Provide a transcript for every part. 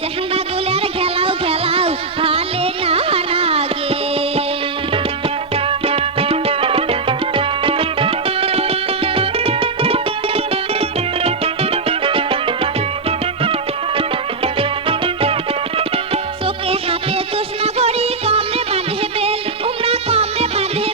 চেহারা গুলার খেলাও খেলাও ভালে না লাগে। চোখে হাতে চশমা ঘড়ি কমরে বাঁধে বেল উমরা কমরে বাঁধে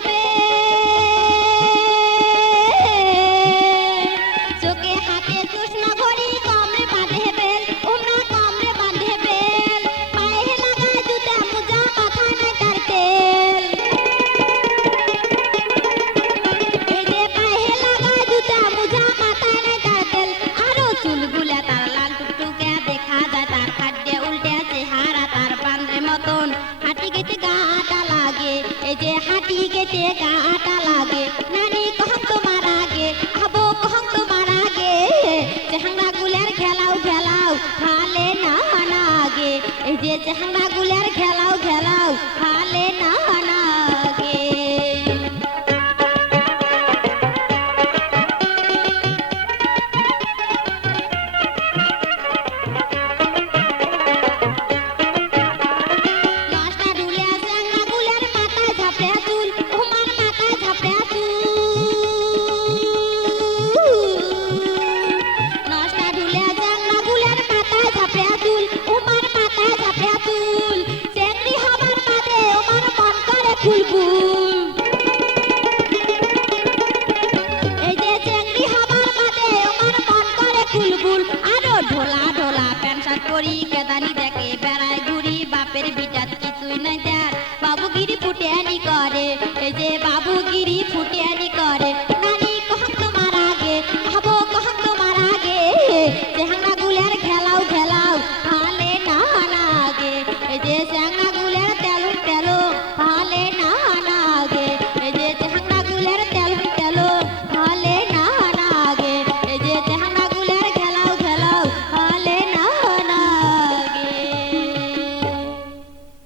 চোখে হাতে চশমা ঘড়ি কমরে বাঁধে বেল উমরা কমরে বাঁধে বেল পায়ে লাগায় জুতা মোজা মাথায় নাই তার তেল এই যে পায়ে লাগায় জুতা মোজা মাথায় নাই তার তেল আরো চুলগুলা তার লাল টুকটুকে দেখা যায় তার খাদ্যে উল্টে চেহারা তার বান্ধে মতন হাঁটি গেতে গাটা লাগে এই যে হাঁটি গেতে গাটা লাগে নানি কহম তোমার আগে আবো কহম তোমার আগে চেহারা গুলার খেলাও খেলাও ভালে না লাগে এই যে চেহারা গুলার খেলাও খেলাও ভালে না লাগে। নষ্টা ঢুলিয়া চেহারা গুলার মাথায় ঝাপড়ে চুল উমার মাথায় ঝাপড়ে চুল নষ্টা ঢুলিয়া চেহারা গুলার মাথায় ঝাপড়ে চুল উমার মাথায় ঝাপড়ে চুল চেংড়ি হবার বাদে উমার মন করে ফুলফুল এই যে চেংড়ি হবার বাদে উমার মন করে ফুলফুল আরো ঢোলা ঢোলা প্যান্ট শার্ট পরি কেদানি দেখে বেড়ায় ঘুরি বাপের বিটাত কিছুই নাই তার বাবুগিরি ফুটেনি করে এই যে